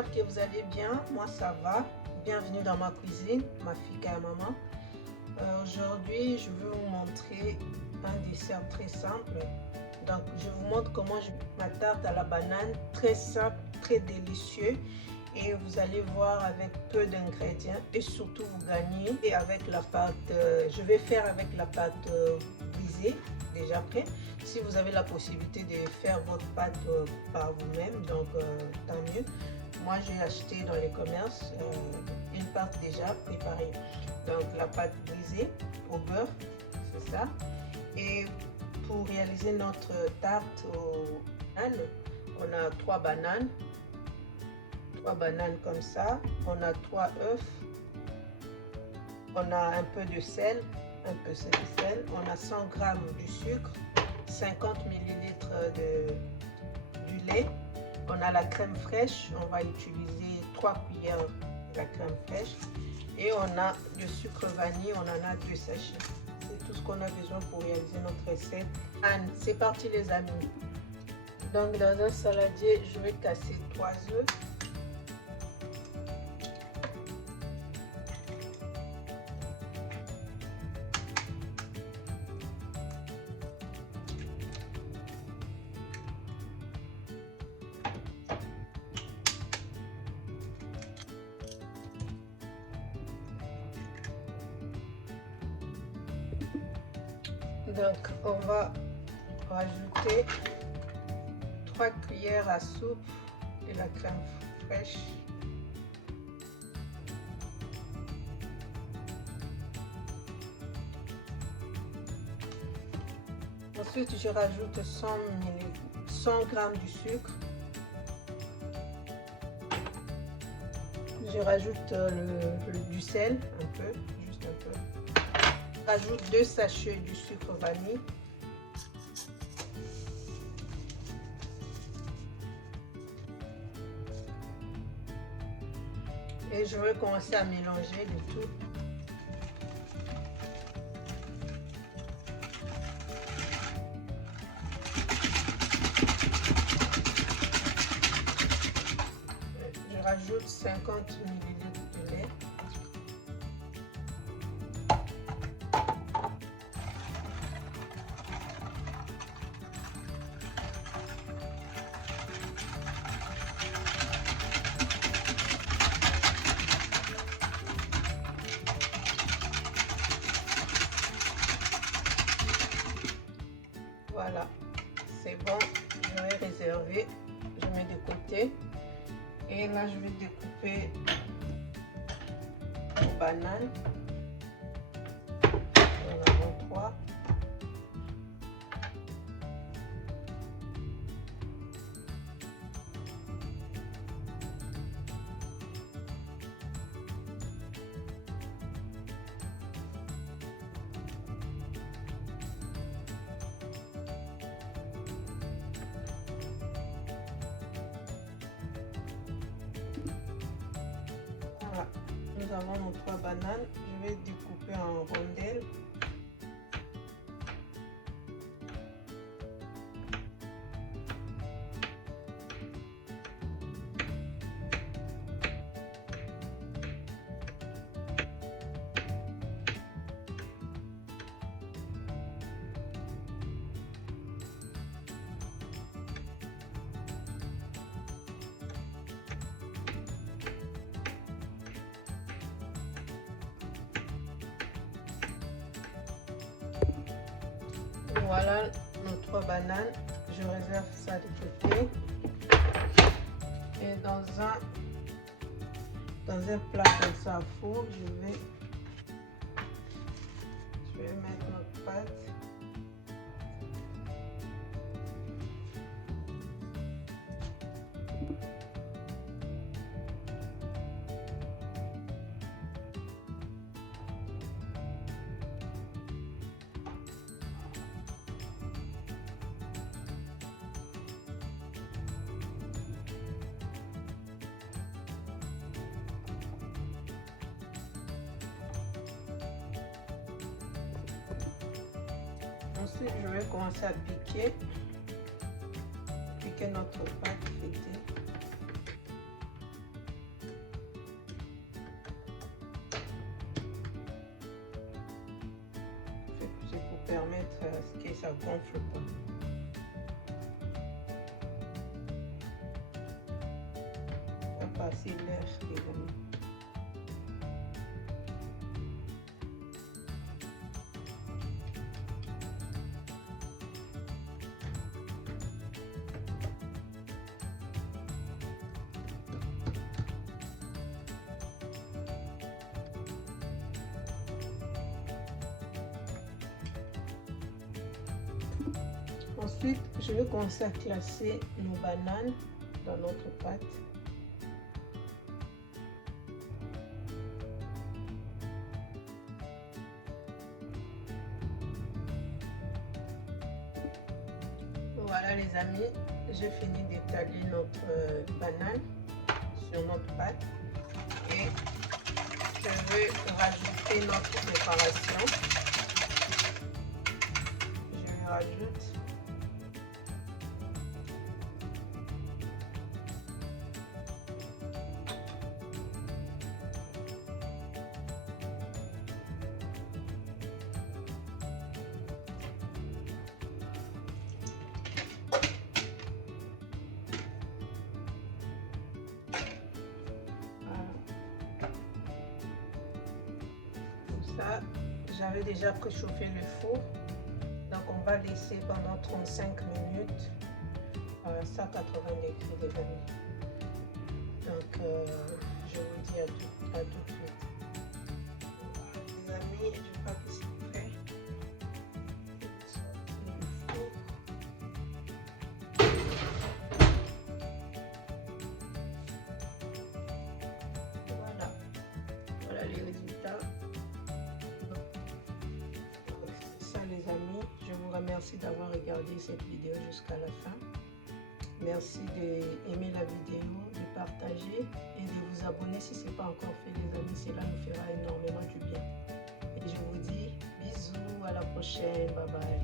j'espère que vous allez bien. Moi, ça va. Bienvenue dans ma cuisine, ma fille et maman. Aujourd'hui, je vais vous montrer un dessert très simple. Donc, je vous montre comment je fais ma tarte à la banane. Très simple, très délicieux. Et vous allez voir avec peu d'ingrédients. Et surtout, vous gagnez. Et avec la pâte, je vais faire avec la pâte brisée, déjà prête. Si vous avez la possibilité de faire votre pâte par vous-même, donc tant mieux. Moi, j'ai acheté dans les commerces une pâte déjà préparée. Donc la pâte brisée au beurre, c'est ça. Et pour réaliser notre tarte aux bananes, on a 3 bananes. 3 bananes comme ça. On a 3 œufs. On a un peu de sel, de sel. On a 100 g de sucre. 50 ml du lait. On a la crème fraîche, on va utiliser 3 cuillères de la crème fraîche. Et on a le sucre vanille, on en a 2 sachets. C'est tout ce qu'on a besoin pour réaliser notre recette. C'est parti les amis. Donc dans un saladier, je vais casser 3 œufs. Donc, on va rajouter 3 cuillères à soupe de la crème fraîche. Ensuite, je rajoute 100 g de sucre. Je rajoute du sel, un peu, juste un peu. Rajoute 2 sachets du sucre vanille. Et je vais commencer à mélanger le tout. Je rajoute 50 ml de lait. Voilà, c'est bon, je vais réserver, je mets de côté. Et là, je vais découper les bananes. On en a 3. Voilà, nous avons nos 3 bananes. Je vais découper en rondelles. Voilà nos 3 bananes, je réserve ça de côté. Et dans un plat comme ça à four, je vais mettre notre pâte. Ensuite, je vais commencer à piquer notre pâte feuilletée. permettre à ce que ça gonfle pas. On va passer l'air, les amis. Ensuite, je vais commencer à classer nos bananes dans notre pâte. Voilà les amis, j'ai fini d'étaler notre banane sur notre pâte et je vais rajouter notre préparation. Je rajoute j'avais déjà préchauffé le four, donc on va laisser pendant 35 minutes à 180 degrés les amis. Donc je vous dis à tout de suite. Les amis, je crois que c'est prêt. Voilà les résultats. Merci d'avoir regardé cette vidéo jusqu'à la fin. Merci d'aimer la vidéo, de partager et de vous abonner si ce n'est pas encore fait les amis. Cela nous fera énormément du bien. Et je vous dis bisous, à la prochaine, bye bye.